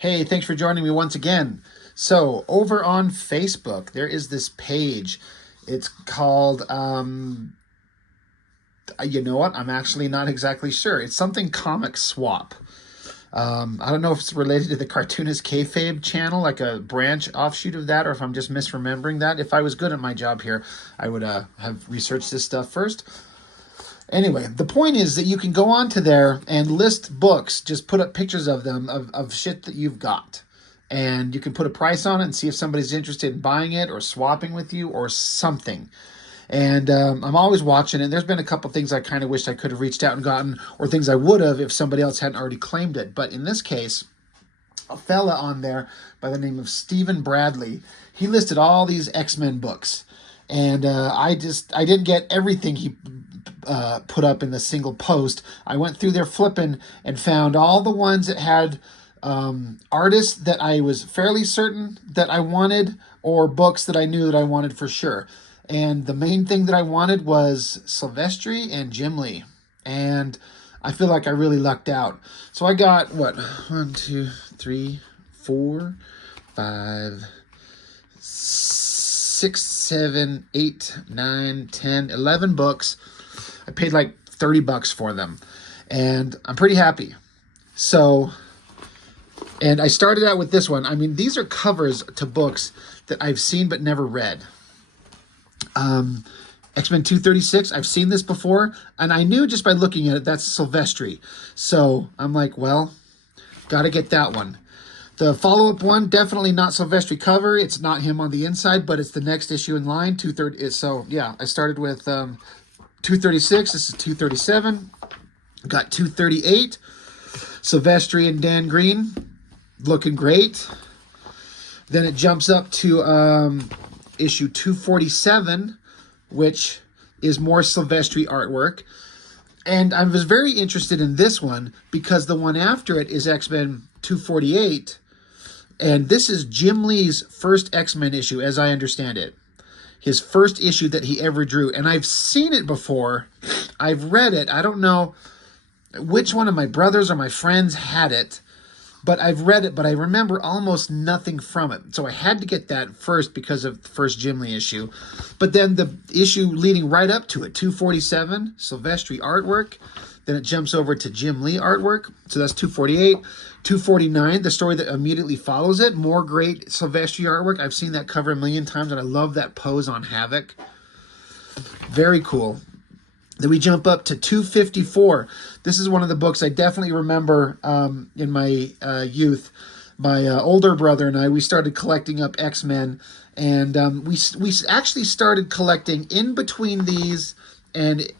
Hey, thanks for joining me once again. So, over on Facebook, there is this page. It's called, you know what? I'm actually not exactly sure. It's something Comic Swap. I don't know if it's related to the Cartoonist Kayfabe channel, like a branch offshoot of that, or if I'm just misremembering that. If I was good at my job here, I would have researched this stuff first. Anyway, the point is that you can go onto there and list books, just put up pictures of them, of shit that you've got. And you can put a price on it and see if somebody's interested in buying it or swapping with you or something. And I'm always watching it. There's been a couple things I kind of wished I could have reached out and gotten, or things I would have if somebody else hadn't already claimed it. But in this case, a fella on there by the name of Stephen Bradley, he listed all these X-Men books. And I didn't get everything he put up in the single post. I went through there flipping and found all the ones that had artists that I was fairly certain that I wanted, or books that I knew that I wanted for sure. And the main thing that I wanted was Silvestri and Jim Lee. And I feel like I really lucked out. So I got, what, 1, 2, 3, 4, 5, 6, 7, 8, 9, 10, 11 books. I paid like $30 for them. And I'm pretty happy. So, and I started out with this one. I mean, these are covers to books that I've seen but never read. X-Men 236, I've seen this before, and I knew just by looking at it, that's Silvestri. So I'm like, well, got to get that one. The follow-up one, definitely not Silvestri cover. It's not him on the inside, but it's the next issue in line, 230. So yeah, I started with 236. This is 237. Got 238. Silvestri and Dan Green, looking great. Then it jumps up to issue 247, which is more Silvestri artwork. And I was very interested in this one because the one after it is X-Men 248. And this is Jim Lee's first X-Men issue, as I understand it. His first issue that he ever drew. And I've seen it before. I've read it. I don't know which one of my brothers or my friends had it. But I've read it, but I remember almost nothing from it. So I had to get that first because of the first Jim Lee issue. But then the issue leading right up to it, 247, Silvestri artwork. Then it jumps over to Jim Lee artwork. So that's 248. 249, the story that immediately follows it. More great Silvestri artwork. I've seen that cover a million times, and I love that pose on Havoc. Very cool. Then we jump up to 254. This is one of the books I definitely remember in my youth. My older brother and I, we started collecting up X-Men. And we actually started collecting in between these and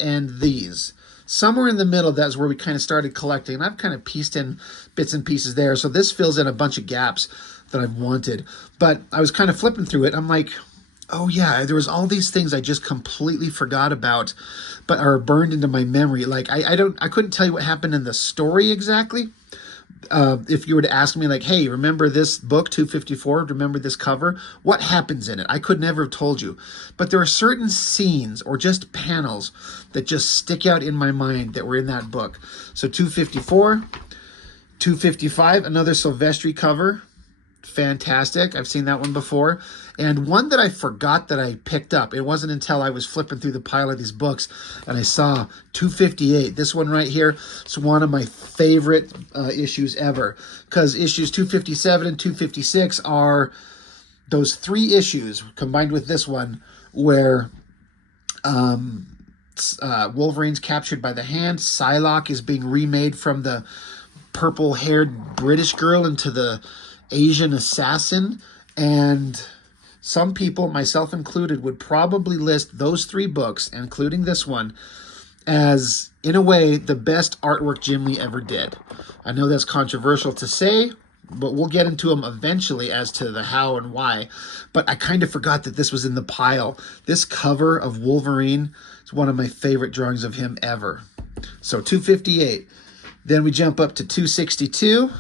these. Somewhere in the middle, that's where we kind of started collecting. And I've kind of pieced in bits and pieces there. So this fills in a bunch of gaps that I've wanted. But I was kind of flipping through it. I'm like, oh yeah, there was all these things I just completely forgot about, but are burned into my memory. Like I couldn't tell you what happened in the story exactly. If you were to ask me like, hey, remember this book 254? Remember this cover? What happens in it? I could never have told you. But there are certain scenes or just panels that just stick out in my mind that were in that book. So 254, 255, another Silvestri cover. Fantastic. I've seen that one before. And one that I forgot that I picked up. It wasn't until I was flipping through the pile of these books and I saw 258. This one right here is one of my favorite issues ever. Because issues 257 and 256 are those 3 issues combined with this one where Wolverine's captured by the Hand. Psylocke is being remade from the purple-haired British girl into the Asian assassin. And some people, myself included, would probably list those 3 books, including this one, as, in a way, the best artwork Jim Lee ever did. I know that's controversial to say, but we'll get into them eventually as to the how and why. But I kind of forgot that this was in the pile. This cover of Wolverine is one of my favorite drawings of him ever. So 258. Then we jump up to 262.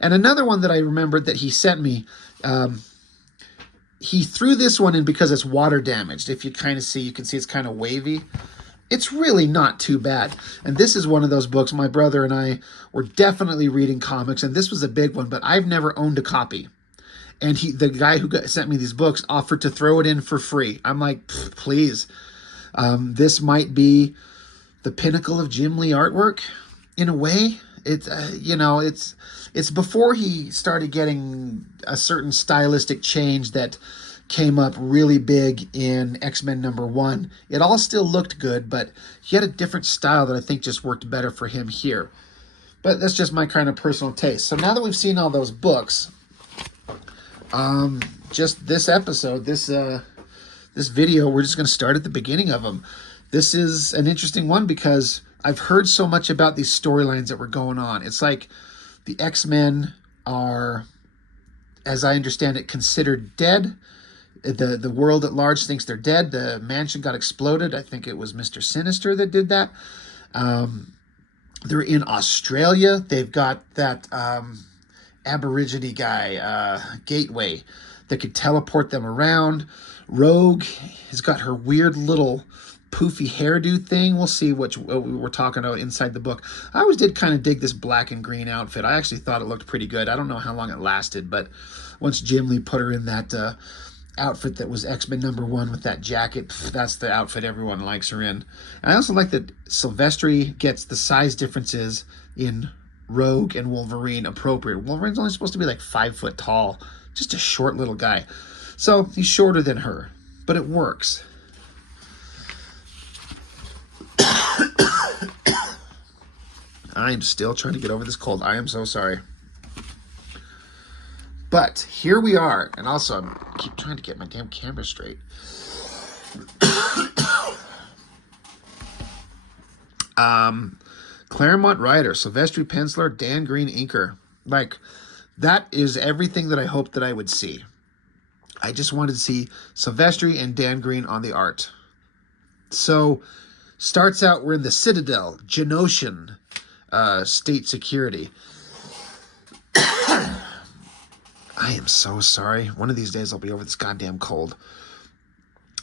And another one that I remembered that he sent me, he threw this one in because it's water damaged. If you kind of see, you can see it's kind of wavy. it's really not too bad. And this is one of those books, my brother and I were definitely reading comics, and this was a big one, but I've never owned a copy. And the guy who sent me these books offered to throw it in for free. I'm like, please. This might be the pinnacle of Jim Lee artwork in a way. It's it's before he started getting a certain stylistic change that came up really big in X-Men #1. It all still looked good, but he had a different style that I think just worked better for him here. But that's just my kind of personal taste. So now that we've seen all those books, just this episode, this video, we're just going to start at the beginning of them. This is an interesting one because I've heard so much about these storylines that were going on. It's like the X-Men are, as I understand it, considered dead. The world at large thinks they're dead. The mansion got exploded. I think it was Mr. Sinister that did that. They're in Australia. They've got that Aborigine guy, Gateway, that could teleport them around. Rogue has got her weird little poofy hairdo thing. We'll see what we're talking about inside the book. I always did kind of dig this black and green outfit. I actually thought it looked pretty good. I don't know how long it lasted, but once Jim Lee put her in that outfit that was X-Men #1 with that jacket, that's the outfit everyone likes her in. And I also like that Silvestri gets the size differences in Rogue and Wolverine appropriate. Wolverine's only supposed to be like 5 foot tall, just a short little guy. So he's shorter than her, but it works. I'm still trying to get over this cold. I am so sorry. But here we are. And also, I keep trying to get my damn camera straight. Claremont writer, Silvestri penciler, Dan Green inker. Like, that is everything that I hoped that I would see. I just wanted to see Silvestri and Dan Green on the art. So, starts out, we're in the Citadel, Genoshan, state security. I am so sorry. One of these days I'll be over this goddamn cold.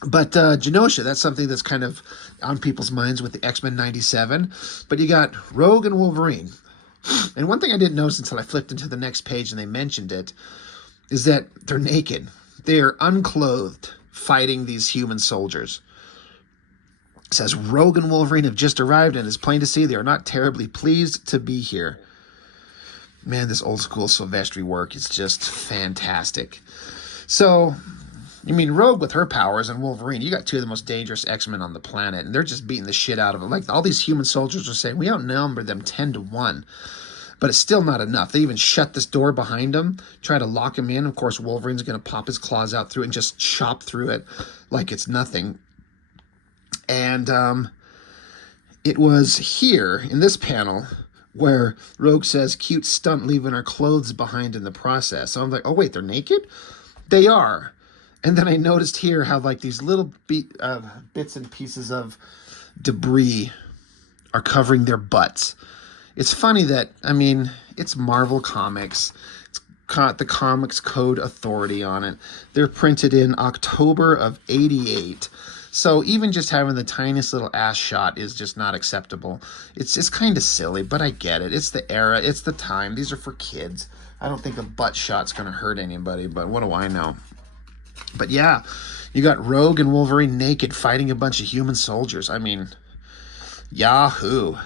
But Genosha, that's something that's kind of on people's minds with the X-Men '97. But you got Rogue and Wolverine. And one thing I didn't notice until I flipped into the next page and they mentioned it, is that they're naked. They are unclothed, fighting these human soldiers. It says, Rogue and Wolverine have just arrived, and it's plain to see they are not terribly pleased to be here. Man, this old school Silvestri work is just fantastic. So, I mean, Rogue with her powers and Wolverine, you got two of the most dangerous X-Men on the planet, and they're just beating the shit out of them. Like, all these human soldiers are saying, we outnumber them 10-1. But it's still not enough. They even shut this door behind them, try to lock him in. Of course, Wolverine's going to pop his claws out through it and just chop through it like it's nothing. And it was here, in this panel, where Rogue says, cute stunt leaving our clothes behind in the process. So I'm like, oh, wait, they're naked? They are. And then I noticed here how, like, these little bits and pieces of debris are covering their butts. It's funny that, I mean, it's Marvel Comics. It's got the Comics Code Authority on it. They're printed in October of '88. So even just having the tiniest little ass shot is just not acceptable. It's just kind of silly, but I get it. It's the era. It's the time. These are for kids. I don't think a butt shot's going to hurt anybody, but what do I know? But yeah, you got Rogue and Wolverine naked fighting a bunch of human soldiers. I mean, yahoo.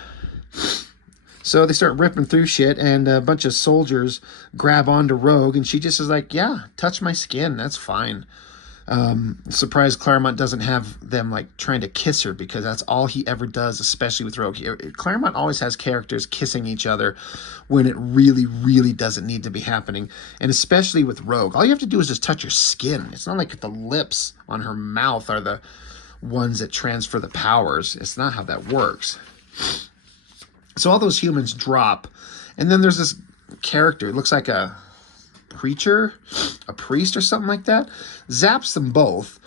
So they start ripping through shit, and a bunch of soldiers grab onto Rogue, and she just is like, yeah, touch my skin. That's fine. Surprised Claremont doesn't have them like trying to kiss her, because that's all he ever does, especially with Rogue. Claremont always has characters kissing each other when it really, really doesn't need to be happening. And especially with Rogue, all you have to do is just touch her skin. It's not like the lips on her mouth are the ones that transfer the powers. It's not how that works. So all those humans drop, and then there's this character, it looks like a preacher, a priest or something like that, zaps them both.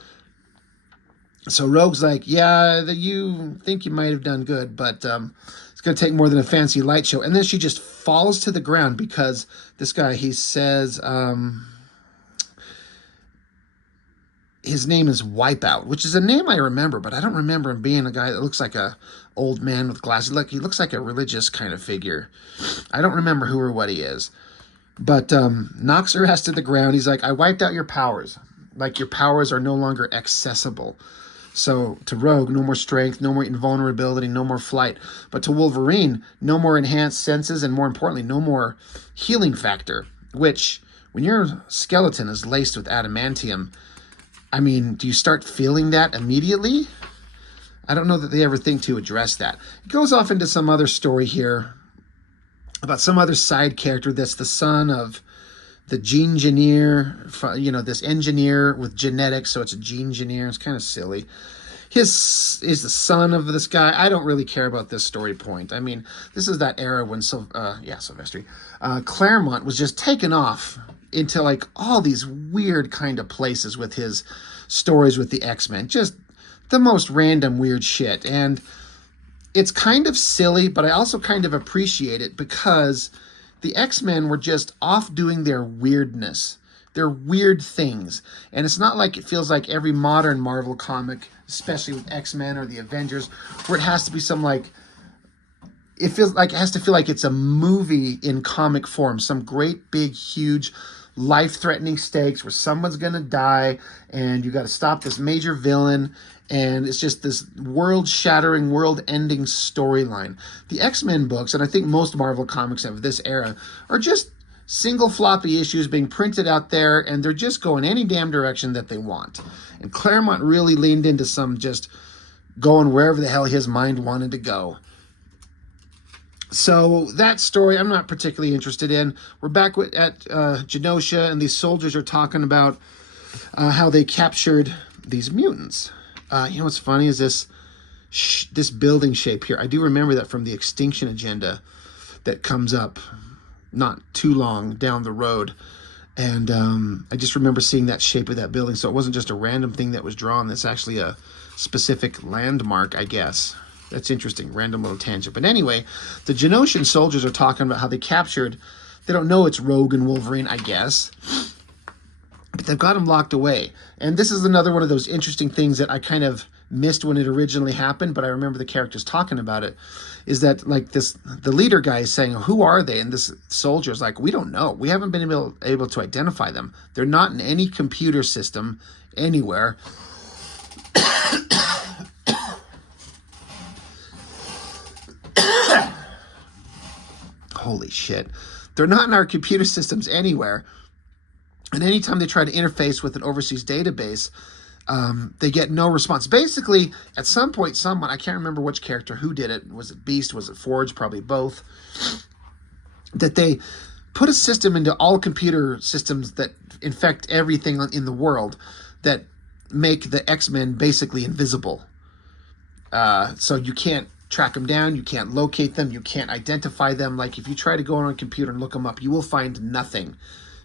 So Rogue's like, yeah, you think you might have done good, but it's going to take more than a fancy light show. And then she just falls to the ground because this guy, he says, his name is Wipeout, which is a name I remember, but I don't remember him being a guy that looks like a old man with glasses. Look, he looks like a religious kind of figure. I don't remember who or what he is. But knocks her ass to the ground. He's like, I wiped out your powers. Like, your powers are no longer accessible. So to Rogue, no more strength, no more invulnerability, no more flight. But to Wolverine, no more enhanced senses, and more importantly, no more healing factor. Which, when your skeleton is laced with adamantium, I mean, do you start feeling that immediately? I don't know that they ever think to address that. It goes off into some other story here about some other side character that's the son of the gene engineer, you know, this engineer with genetics, so it's a gene engineer. It's kind of silly. His is the son of this guy. I don't really care about this story point. I mean, this is that era when Silvestri, Claremont was just taken off into like all these weird kind of places with his stories with the X-Men. Just the most random weird shit. And it's kind of silly, but I also kind of appreciate it because the X-Men were just off doing their weirdness, their weird things. And it's not like it feels like every modern Marvel comic, especially with X-Men or the Avengers, where it has to be some like, it feels like it has to feel like it's a movie in comic form, some great big huge life-threatening stakes where someone's gonna die and you got to stop this major villain, and it's just this world-shattering, world-ending storyline. The X-Men books, and I think most Marvel comics of this era, are just single floppy issues being printed out there, and they're just going any damn direction that they want. And Claremont really leaned into some just going wherever the hell his mind wanted to go. So that story I'm not particularly interested in. We're back at Genosha, and these soldiers are talking about how they captured these mutants. You know what's funny is this building shape here. I do remember that from the Extinction Agenda that comes up not too long down the road. And I just remember seeing that shape of that building. So it wasn't just a random thing that was drawn. That's actually a specific landmark, I guess. That's interesting. Random little tangent. But anyway, the Genoshan soldiers are talking about how they captured, they don't know it's Rogue and Wolverine, I guess, but they've got them locked away. And this is another one of those interesting things that I kind of missed when it originally happened, but I remember the characters talking about it, is that like the leader guy is saying, who are they? And this soldier is like, we don't know. We haven't been able to identify them. They're not in any computer system anywhere. Holy shit. They're not in our computer systems anywhere. And anytime they try to interface with an overseas database, they get no response. Basically, at some point, someone, I can't remember which character, who did it. Was it Beast? Was it Forge? Probably both. That they put a system into all computer systems that infect everything in the world that make the X-Men basically invisible. So you can't track them down, you can't locate them, you can't identify them. Like if you try to go on a computer and look them up, you will find nothing.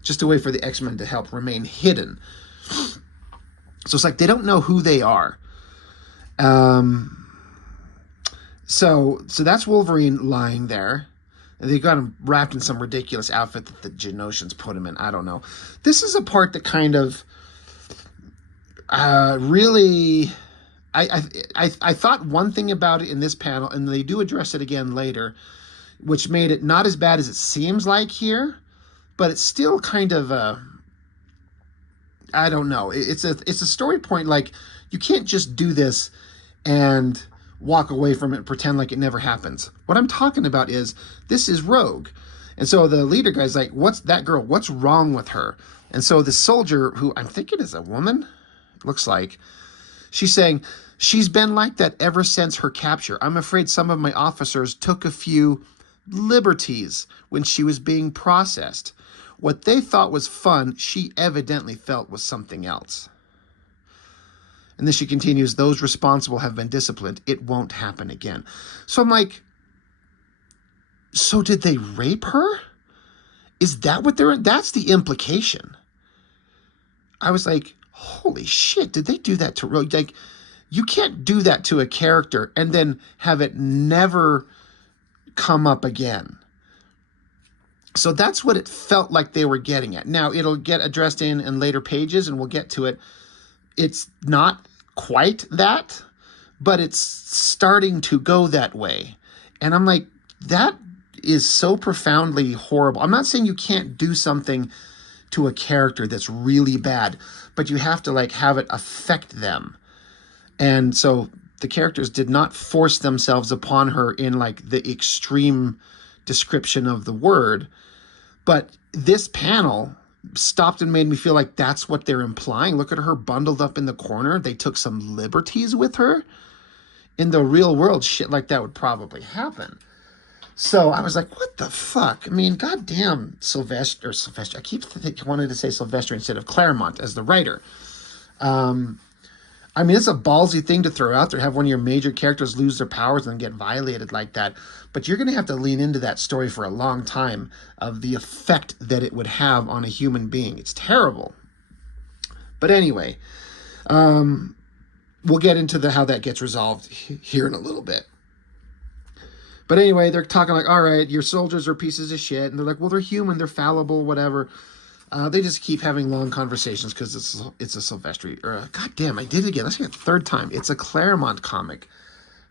Just a way for the X-Men to help remain hidden. So it's like they don't know who they are. So that's Wolverine lying there. And they got him wrapped in some ridiculous outfit that the Genoshans put him in. I don't know. This is a part that kind of really... I thought one thing about it in this panel, and they do address it again later, which made it not as bad as it seems like here, but it's still kind of I don't know. It's a story point. Like you can't just do this and walk away from it and pretend like it never happens. What I'm talking about is this is Rogue, and so the leader guy's like, "What's that girl? What's wrong with her?" And so the soldier, who I'm thinking is a woman, looks like, she's saying, she's been like that ever since her capture. I'm afraid some of my officers took a few liberties when she was being processed. What they thought was fun, she evidently felt was something else. And then she continues, those responsible have been disciplined. It won't happen again. So I'm like, so did they rape her? Is that what that's the implication. I was like, holy shit, did they do that to Rogue? Like, you can't do that to a character and then have it never come up again. So that's what it felt like they were getting at. Now, it'll get addressed in later pages, and we'll get to it. it's not quite that, but it's starting to go that way. And I'm like, that is so profoundly horrible. I'm not saying you can't do something to a character that's really bad, but you have to like have it affect them. And so the characters did not force themselves upon her in like the extreme description of the word. But this panel stopped and made me feel like that's what they're implying. Look at her bundled up in the corner. They took some liberties with her. In the real world, shit like that would probably happen. So I was like, what the fuck? I mean, goddamn Silvestri. I keep wanting to say Silvestri instead of Claremont as the writer. I mean, it's a ballsy thing to throw out there, have one of your major characters lose their powers and get violated like that. But you're going to have to lean into that story for a long time of the effect that it would have on a human being. It's terrible. But anyway, we'll get into how that gets resolved here in a little bit. But anyway, they're talking like, all right, your soldiers are pieces of shit. And they're like, well, they're human, they're fallible, whatever. They just keep having long conversations because it's a Silvestri. God damn, I did it again. That's like the third time. It's a Claremont comic.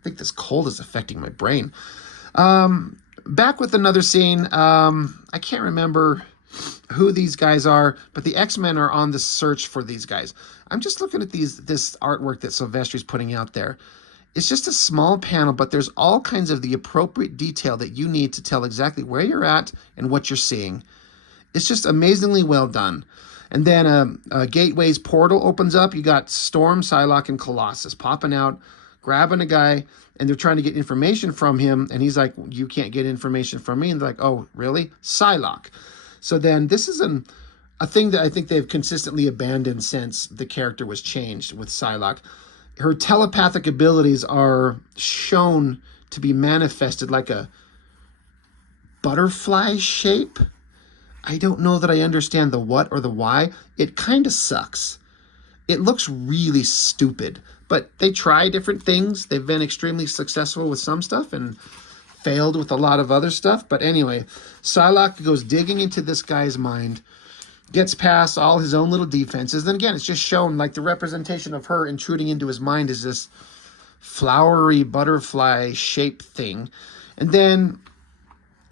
I think this cold is affecting my brain. Back with another scene. I can't remember who these guys are, but the X-Men are on the search for these guys. I'm just looking at this artwork that Silvestri's putting out there. It's just a small panel, but there's all kinds of the appropriate detail that you need to tell exactly where you're at and what you're seeing. It's just amazingly well done. And then a Gateway's portal opens up. You got Storm, Psylocke, and Colossus popping out, grabbing a guy, and they're trying to get information from him. And he's like, you can't get information from me. And they're like, oh, really? Psylocke. So then this is a thing that I think they've consistently abandoned since the character was changed with Psylocke. Her telepathic abilities are shown to be manifested like a butterfly shape. I don't know that I understand the what or the why. It kind of sucks. It looks really stupid, but they try different things. They've been extremely successful with some stuff and failed with a lot of other stuff. But anyway, Psylocke goes digging into this guy's mind, gets past all his own little defenses. Then again, it's just shown like the representation of her intruding into his mind is this flowery butterfly shape thing. And then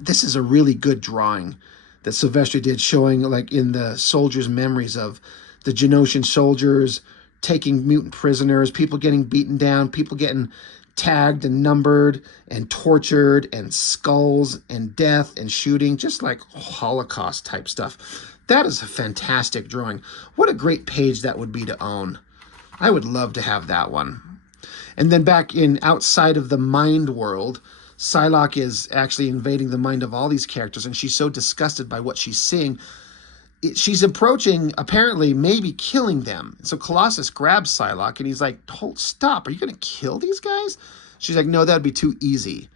this is a really good drawing that Silvestri did, showing like in the soldiers' memories of the Genosian soldiers taking mutant prisoners, people getting beaten down, people getting tagged and numbered and tortured, and skulls and death and shooting, just like Holocaust type stuff. That is a fantastic drawing. What a great page that would be to own. I would love to have that one. And then back in outside of the mind world, Psylocke is actually invading the mind of all these characters, and she's so disgusted by what she's seeing. She's approaching, apparently, maybe killing them. So Colossus grabs Psylocke, and he's like, hold, stop. Are you going to kill these guys? She's like, no, that'd be too easy.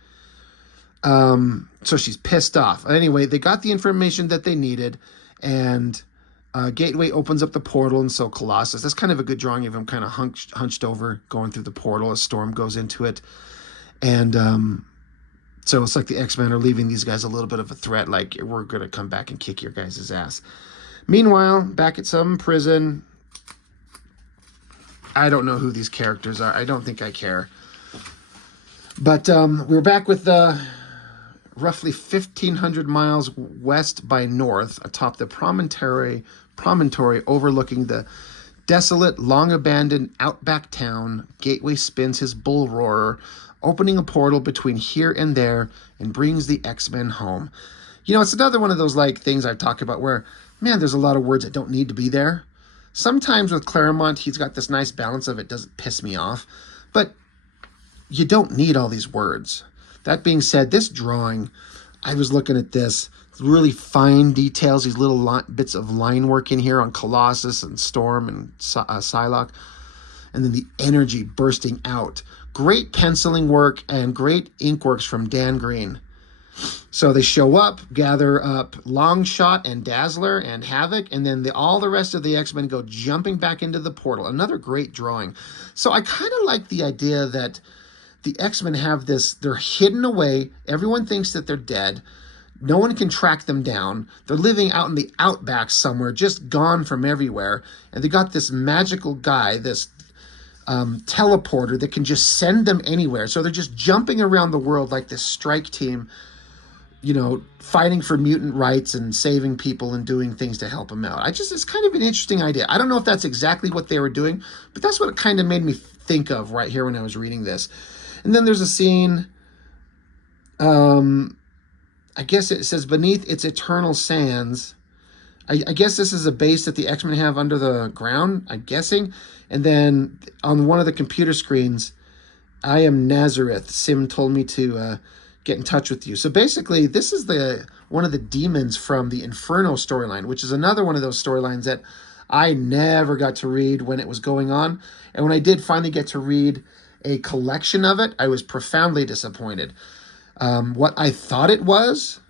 So she's pissed off. Anyway, they got the information that they needed, and Gateway opens up the portal, and so Colossus, that's kind of a good drawing of him kind of hunched over, going through the portal as Storm goes into it. And so it's like the X-Men are leaving these guys a little bit of a threat, like, we're going to come back and kick your guys' ass. Meanwhile, back at some prison, I don't know who these characters are. I don't think I care. But we're back with roughly 1,500 miles west by north atop the promontory overlooking the desolate, long-abandoned outback town. Gateway spins his bull roarer, opening a portal between here and there, and brings the X-Men home. You know, it's another one of those like things I've talked about where, man, there's a lot of words that don't need to be there. Sometimes with Claremont, he's got this nice balance of it doesn't piss me off, but you don't need all these words. That being said, this drawing, I was looking at this, really fine details, these little bits of line work in here on Colossus and Storm and Psylocke, and then the energy bursting out. Great penciling work and great ink works from Dan Green. So they show up, gather up Longshot and Dazzler and Havoc, and then all the rest of the X-Men go jumping back into the portal. Another great drawing. So I kind of like the idea that the X-Men have this, they're hidden away. Everyone thinks that they're dead. No one can track them down. They're living out in the outback somewhere, just gone from everywhere. And they got this magical guy, this teleporter that can just send them anywhere. So they're just jumping around the world like this strike team, fighting for mutant rights and saving people and doing things to help them out. It's kind of an interesting idea. I don't know if that's exactly what they were doing, but that's what it kind of made me think of right here when I was reading this. And then there's a scene, I guess it says beneath its eternal sands. I guess this is a base that the X-Men have under the ground, I'm guessing. And then on one of the computer screens, I am Nazareth. Sim told me to get in touch with you. So basically, this is one of the demons from the Inferno storyline, which is another one of those storylines that I never got to read when it was going on. And when I did finally get to read a collection of it, I was profoundly disappointed. What I thought it was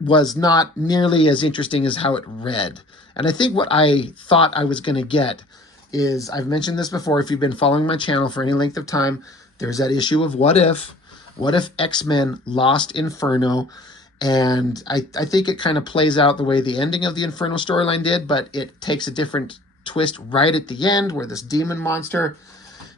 not nearly as interesting as how it read. And I think what I thought I was going to get is, I've mentioned this before, if you've been following my channel for any length of time, there's that issue of what if X-Men lost Inferno. And I think it kind of plays out the way the ending of the Inferno storyline did, but it takes a different twist right at the end, where this demon monster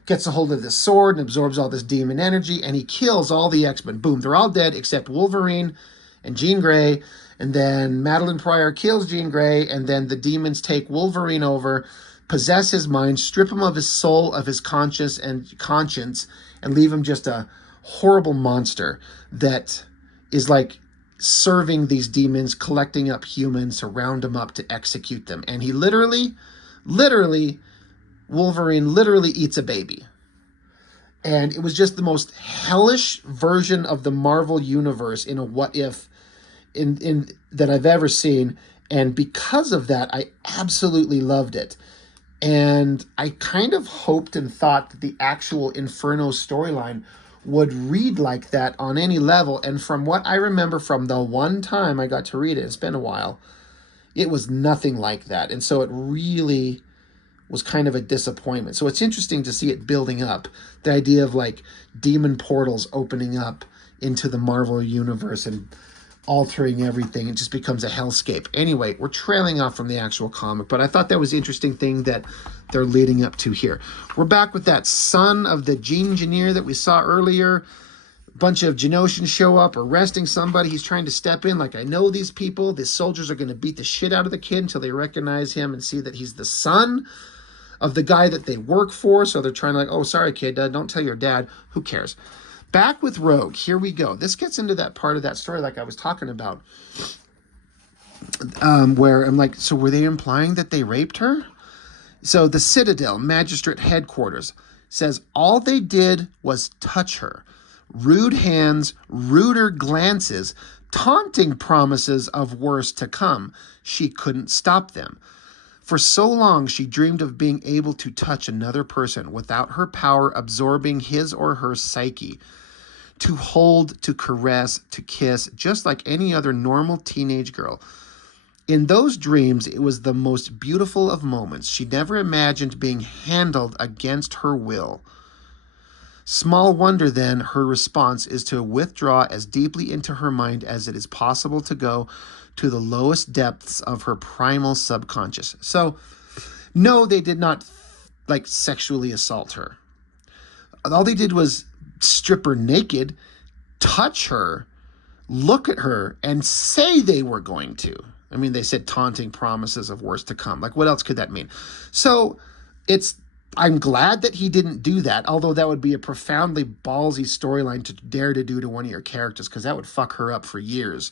gets a hold of this sword and absorbs all this demon energy, and he kills all the X-Men. Boom, they're all dead except Wolverine and Jean Grey, and then Madeline Pryor kills Jean Grey, and then the demons take Wolverine over, possess his mind, strip him of his soul, of his conscience, and leave him just a horrible monster that is like serving these demons, collecting up humans to round them up to execute them. And he Wolverine literally eats a baby. And it was just the most hellish version of the Marvel universe in a what if in that I've ever seen. And because of that, I absolutely loved it. And I kind of hoped and thought that the actual Inferno storyline would read like that on any level. And from what I remember from the one time I got to read it, it's been a while, it was nothing like that. And so it really was kind of a disappointment. So it's interesting to see it building up. The idea of like demon portals opening up into the Marvel universe and altering everything. It just becomes a hellscape. Anyway, we're trailing off from the actual comic, but I thought that was an interesting thing that they're leading up to here. We're back with that son of the gene engineer that we saw earlier. A bunch of Genosians show up, arresting somebody. He's trying to step in like, I know these people. The soldiers are going to beat the shit out of the kid until they recognize him and see that he's the son of the guy that they work for. So they're trying to like, oh, sorry, kid, don't tell your dad. Who cares? Back with Rogue. Here we go. This gets into that part of that story like I was talking about, where I'm like, so were they implying that they raped her? So the Citadel Magistrate Headquarters says all they did was touch her. Rude hands, ruder glances, taunting promises of worse to come. She couldn't stop them. For so long, she dreamed of being able to touch another person without her power absorbing his or her psyche. To hold, to caress, to kiss, just like any other normal teenage girl. In those dreams, it was the most beautiful of moments. She never imagined being handled against her will. Small wonder, then, her response is to withdraw as deeply into her mind as it is possible to go to the lowest depths of her primal subconscious. So, no, they did not, sexually assault her. All they did was strip her naked, touch her, look at her, and say they were going to. I mean, they said taunting promises of worse to come. Like, what else could that mean? So, I'm glad that he didn't do that, although that would be a profoundly ballsy storyline to dare to do to one of your characters, because that would fuck her up for years.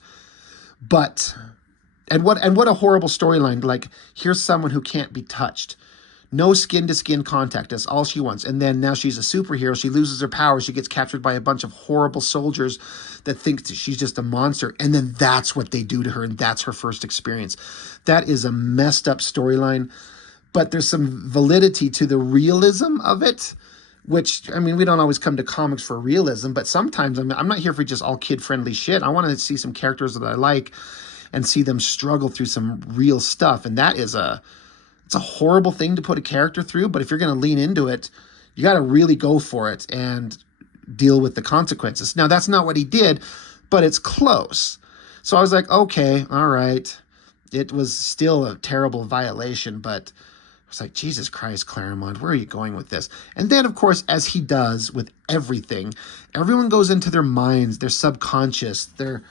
But, and what a horrible storyline. Like, here's someone who can't be touched. No skin-to-skin contact. That's all she wants. And then now she's a superhero. She loses her power. She gets captured by a bunch of horrible soldiers that think that she's just a monster. And then that's what they do to her, and that's her first experience. That is a messed up storyline. But there's some validity to the realism of it, which, I mean, we don't always come to comics for realism, but sometimes I'm not here for just all kid-friendly shit. I want to see some characters that I like and see them struggle through some real stuff. And that is it's a horrible thing to put a character through, but if you're going to lean into it, you got to really go for it and deal with the consequences. Now, that's not what he did, but it's close. So I was like, okay, all right. It was still a terrible violation, but I was like, Jesus Christ, Claremont, where are you going with this? And then, of course, as he does with everything, everyone goes into their minds, their subconscious, the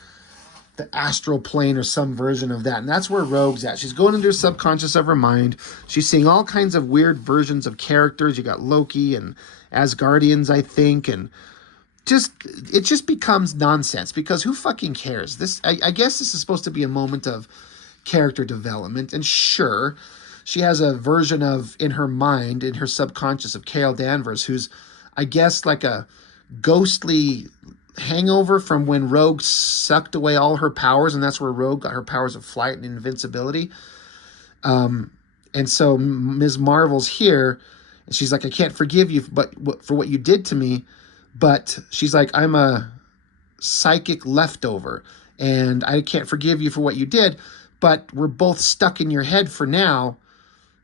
astral plane or some version of that. And that's where Rogue's at. She's going into her subconscious of her mind. She's seeing all kinds of weird versions of characters. You got Loki and Asgardians, I think, and it just becomes nonsense because who fucking cares? I guess this is supposed to be a moment of character development, and sure, she has a version of, in her mind, in her subconscious, of Carol Danvers, who's, I guess, like a ghostly hangover from when Rogue sucked away all her powers, and that's where Rogue got her powers of flight and invincibility. And so Ms. Marvel's here, and she's like, I can't forgive you for what you did to me, but she's like, I'm a psychic leftover, and I can't forgive you for what you did, but we're both stuck in your head for now,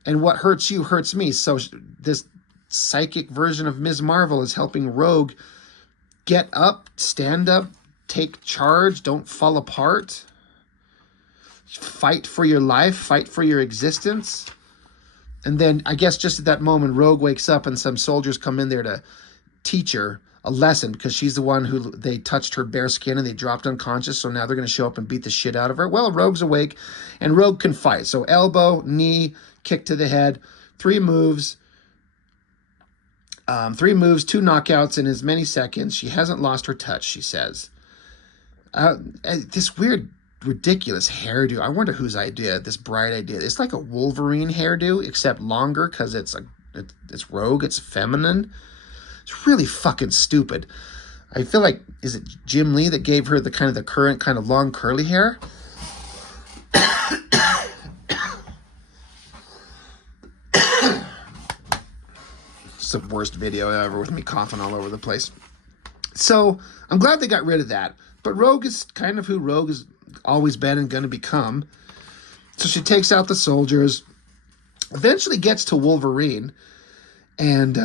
and what hurts you hurts me. So this psychic version of Ms. Marvel is helping Rogue get up, stand up, take charge, don't fall apart, fight for your life, fight for your existence. And then I guess just at that moment, Rogue wakes up and some soldiers come in there to teach her a lesson because she's the one who they touched her bare skin and they dropped unconscious. So now they're going to show up and beat the shit out of her. Well, Rogue's awake and Rogue can fight. So elbow, knee, kick to the head, 3 moves, 2 knockouts in as many seconds. She hasn't lost her touch, she says. This weird, ridiculous hairdo. I wonder whose idea, this bright idea. It's like a Wolverine hairdo, except longer because it's Rogue, it's feminine. It's really fucking stupid. I feel like, is it Jim Lee that gave her the current kind of long curly hair? It's the worst video ever with me coughing all over the place. So I'm glad they got rid of that. But Rogue is kind of who Rogue has always been and going to become. So she takes out the soldiers, eventually gets to Wolverine, and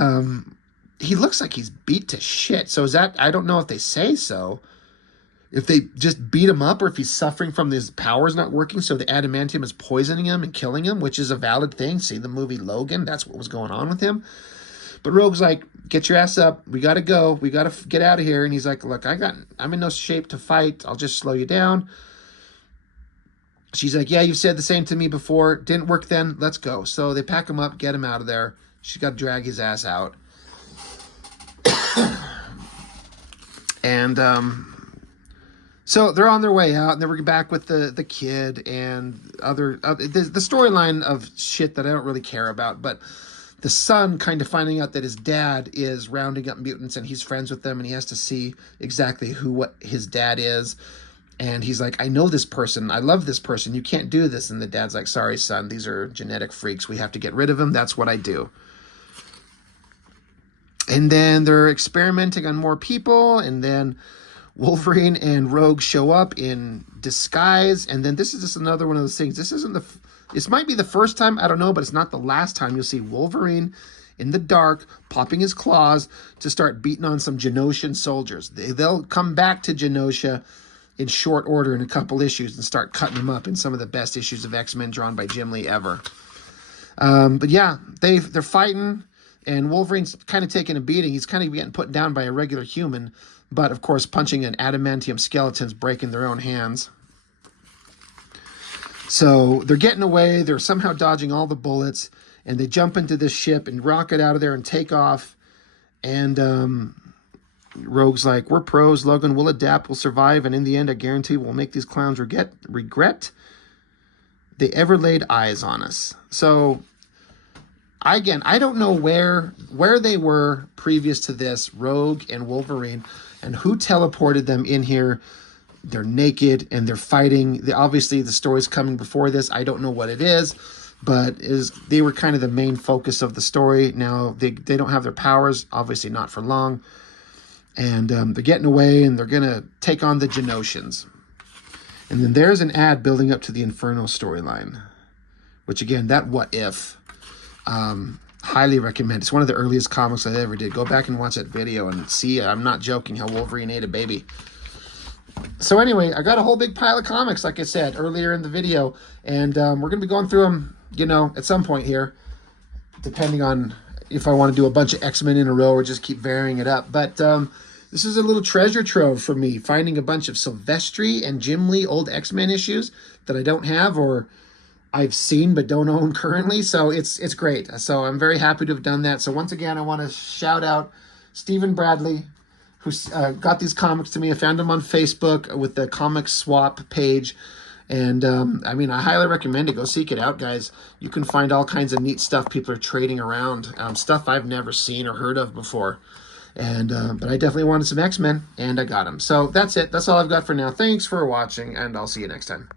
he looks like he's beat to shit. So is that, I don't know if they say so, if they just beat him up or if he's suffering from his powers not working, so the adamantium is poisoning him and killing him, which is a valid thing. See the movie Logan, that's what was going on with him. But Rogue's like, get your ass up. We got to go. We got to get out of here. And he's like, look, I'm in no shape to fight. I'll just slow you down. She's like, yeah, you've said the same to me before. Didn't work then. Let's go. So they pack him up, get him out of there. She's got to drag his ass out. And so they're on their way out. And then we're back with the kid and the storyline of shit that I don't really care about. But the son kind of finding out that his dad is rounding up mutants and he's friends with them and he has to see exactly what his dad is. And he's like, I know this person. I love this person. You can't do this. And the dad's like, sorry, son, these are genetic freaks. We have to get rid of them. That's what I do. And then they're experimenting on more people. And then Wolverine and Rogue show up in disguise. And then this is just another one of those things. This might be the first time, I don't know, but it's not the last time you'll see Wolverine in the dark, popping his claws to start beating on some Genosian soldiers. They'll come back to Genosha in short order in a couple issues and start cutting them up in some of the best issues of X-Men drawn by Jim Lee ever. But yeah, they're fighting, and Wolverine's kind of taking a beating. He's kind of getting put down by a regular human, but of course punching an adamantium skeleton's breaking their own hands. So they're getting away. They're somehow dodging all the bullets, and they jump into this ship and rocket out of there and take off. And Rogue's like, we're pros, Logan. We'll adapt. We'll survive. And in the end, I guarantee we'll make these clowns regret they ever laid eyes on us. So, again, I don't know where they were previous to this, Rogue and Wolverine, and who teleported them in here. They're naked and they're fighting. Obviously, the story's coming before this. I don't know what it is, but they were kind of the main focus of the story. Now, they don't have their powers, obviously not for long. And they're getting away and they're going to take on the Genosians. And then there's an ad building up to the Inferno storyline, which, again, that what if, highly recommend. It's one of the earliest comics I ever did. Go back and watch that video and see, I'm not joking, how Wolverine ate a baby. So anyway, I got a whole big pile of comics, like I said earlier in the video, and we're going to be going through them, you know, at some point here, depending on if I want to do a bunch of X-Men in a row or just keep varying it up. But this is a little treasure trove for me, finding a bunch of Silvestri and Jim Lee old X-Men issues that I don't have or I've seen but don't own currently. So it's great. So I'm very happy to have done that. So once again, I want to shout out Stephen Bradley, who got these comics to me. I found them on Facebook with the comic swap page. And I mean, I highly recommend it. Go seek it out, guys. You can find all kinds of neat stuff people are trading around, stuff I've never seen or heard of before. And but I definitely wanted some X-Men, and I got them. So that's it. That's all I've got for now. Thanks for watching, and I'll see you next time.